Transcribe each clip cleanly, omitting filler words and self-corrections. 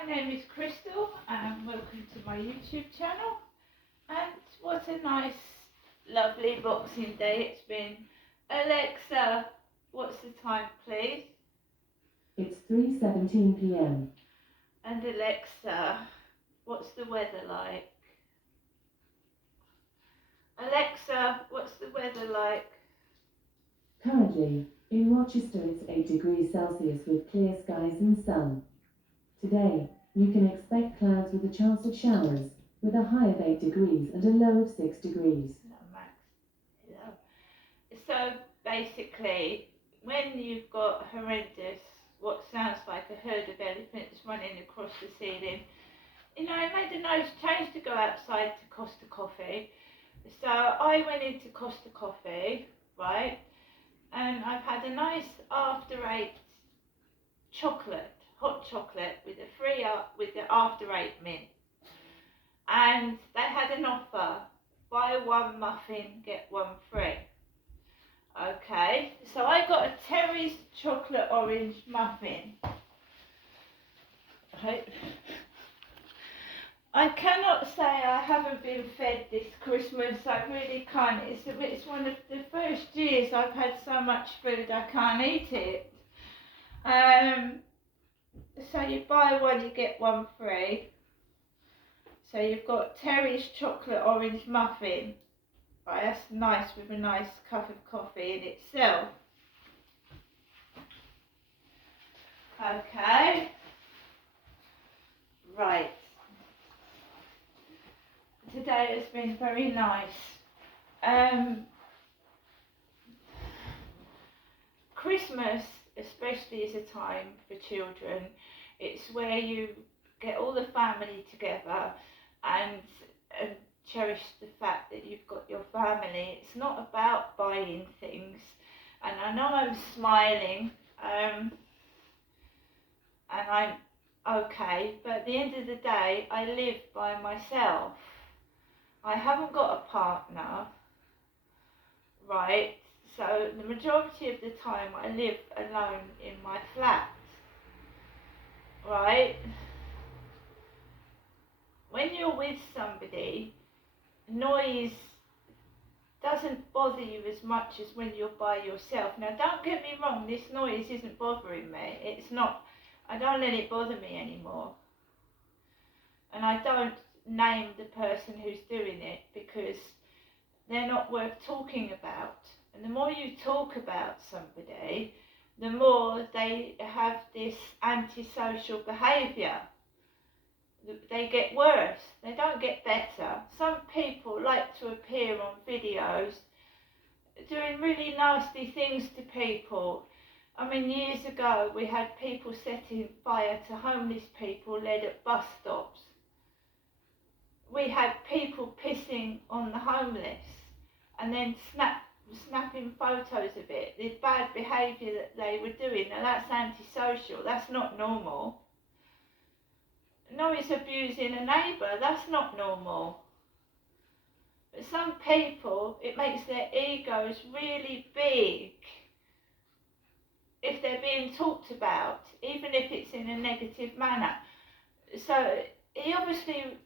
My name is Crystal and welcome to my YouTube channel. And what a nice, lovely Boxing Day it's been. Alexa, what's the time please? It's 3:17 p.m. And Alexa, what's the weather like? Alexa, what's the weather like? Currently, in Rochester it's 8 degrees Celsius with clear skies and sun. Today, you can expect clouds with a chance of showers, with a high of 8 degrees and a low of 6 degrees. Hello Max. Hello. So basically, when you've got horrendous, what sounds like a herd of elephants running across the ceiling, you know, I made a nice change to go outside to Costa Coffee. So I went into Costa Coffee, right, and I've had a nice after eight chocolate, hot chocolate with the after eight mint, and they had an offer: buy one muffin, get one free. Okay, so I got a Terry's chocolate orange muffin. Right. I cannot say I haven't been fed this Christmas. I really can't. It's one of the first years I've had so much food I can't eat it. So you buy one, you get one free. So you've got Terry's chocolate orange muffin. Right, that's nice with a nice cup of coffee in itself. Okay. Right. Today has been very nice. Christmas especially is a time for children. It's where you get all the family together and cherish the fact that you've got your family. It's not about buying things, and I know I'm smiling and I'm okay, but at the end of the day I live by myself. I haven't got a partner, right? So the majority of the time I live alone in my flat, right? When you're with somebody, noise doesn't bother you as much as when you're by yourself. Now don't get me wrong, this noise isn't bothering me. It's not. I don't let it bother me anymore. And I don't name the person who's doing it because they're not worth talking about. And the more you talk about somebody, the more they have this antisocial behaviour. They get worse, they don't get better. Some people like to appear on videos doing really nasty things to people. I mean, years ago we had people setting fire to homeless people led at bus stops. We had people pissing on the homeless and then snapping photos of it. The bad behaviour that they were doing. Now that's antisocial, that's not normal. Noise abusing a neighbour, that's not normal. But some people, it makes their egos really big if they're being talked about, even if it's in a negative manner. So he obviously,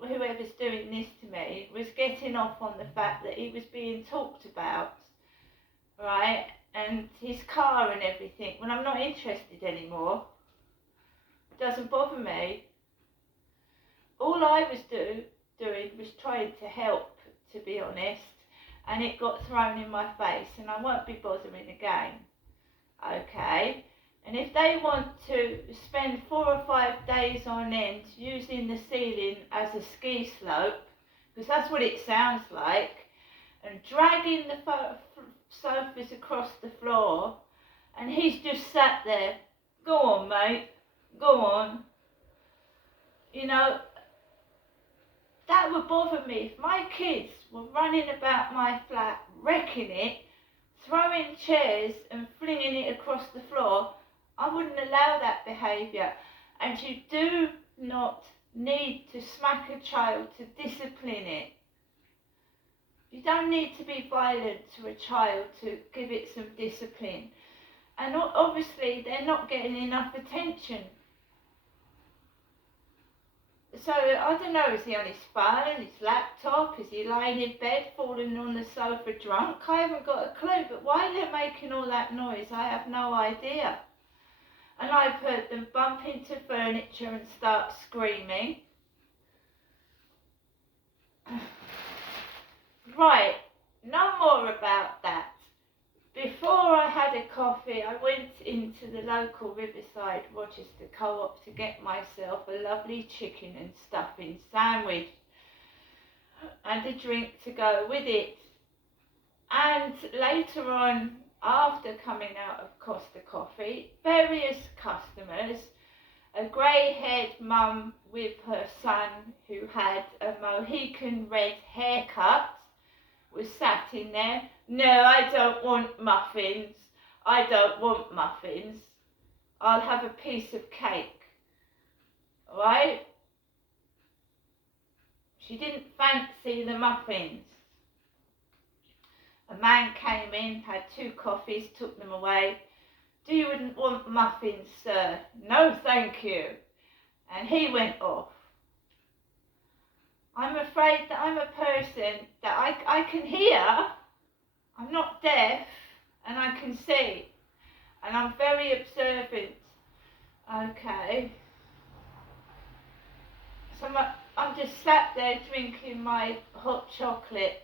whoever's doing this to me, was getting off on the fact that he was being talked about, right? And his car and everything. Well, I'm not interested anymore. It doesn't bother me. All I was doing was trying to help, to be honest, and it got thrown in my face, and I won't be bothering again. Okay? And if they want to spend 4 or 5 days on end using the ceiling as a ski slope, because that's what it sounds like, and dragging the sofas across the floor, and he's just sat there, go on mate, go on. You know, that would bother me. If my kids were running about my flat, wrecking it, throwing chairs and flinging it across the floor, I wouldn't allow that behaviour. And you do not need to smack a child to discipline it. You don't need to be violent to a child to give it some discipline. And obviously they're not getting enough attention. So I don't know, is he on his phone, his laptop, is he lying in bed, falling on the sofa drunk? I haven't got a clue, but why they're making all that noise, I have no idea. And I've heard them bump into furniture and start screaming. Right, no more about that. Before I had a coffee, I went into the local Riverside Rochester Co-op to get myself a lovely chicken and stuffing sandwich and a drink to go with it. And later on, after coming out of Costa Coffee, various customers, a grey-haired mum with her son who had a Mohican red haircut, was sat in there. No, I don't want muffins. I don't want muffins. I'll have a piece of cake. Alright? She didn't fancy the muffins. A man came in, had 2 coffees, took them away. Do you wouldn't want muffins, sir? No, thank you. And he went off. I'm afraid that I'm a person that I can hear. I'm not deaf, and I can see. And I'm very observant. Okay. So I'm just sat there drinking my hot chocolate.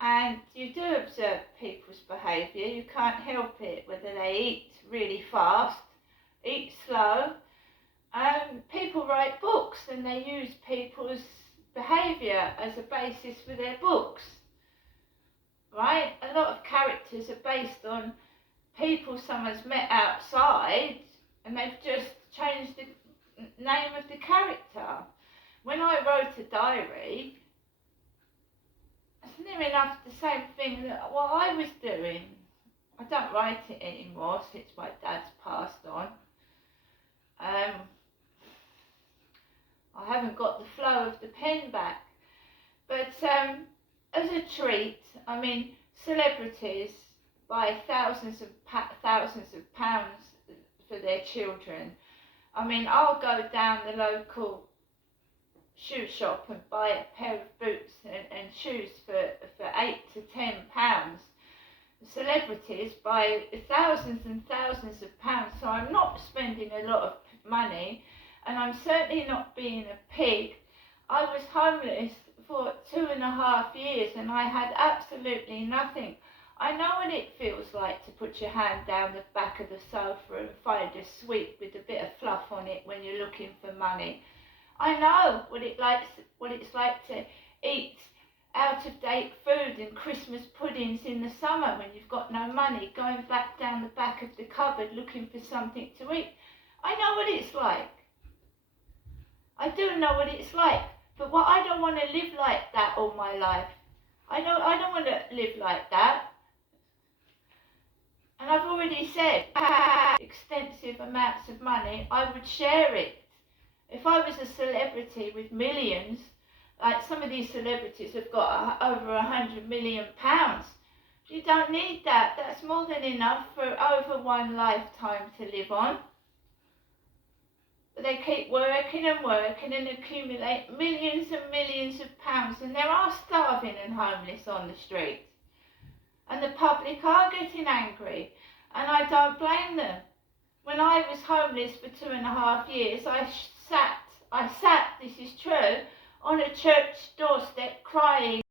And you do observe people's behaviour. You can't help it, whether they eat really fast, eat slow. People write books and they use people's behaviour as a basis for their books. Right? A lot of characters are based on people someone's met outside and they've just changed the name of the character. When I wrote a diary, it's near enough the same thing that what I was doing. I don't write it anymore since my dad's passed on. I haven't got the flow of the pen back. But as a treat, I mean, celebrities buy thousands of pounds for their children. I mean, I'll go down the local shoe shop and buy a pair of boots and shoes for £8 to £10. Celebrities buy thousands and thousands of pounds, so I'm not spending a lot of money, and I'm certainly not being a pig. I was homeless for 2.5 years and I had absolutely nothing. I know what it feels like to put your hand down the back of the sofa and find a sweet with a bit of fluff on it when you're looking for money. I know what it's like to eat out-of-date food and Christmas puddings in the summer when you've got no money, going back down the back of the cupboard looking for something to eat. I know what it's like. I do know what it's like, but I don't want to live like that all my life. I don't want to live like that. And I've already said, if I had extensive amounts of money, I would share it. If I was a celebrity with millions, like some of these celebrities have got over £100 million, you don't need that. That's more than enough for over one lifetime to live on. But they keep working and working and accumulate millions and millions of pounds, and there are starving and homeless on the street. And the public are getting angry, and I don't blame them. When I was homeless for 2.5 years, I sat, this is true, on a church doorstep crying.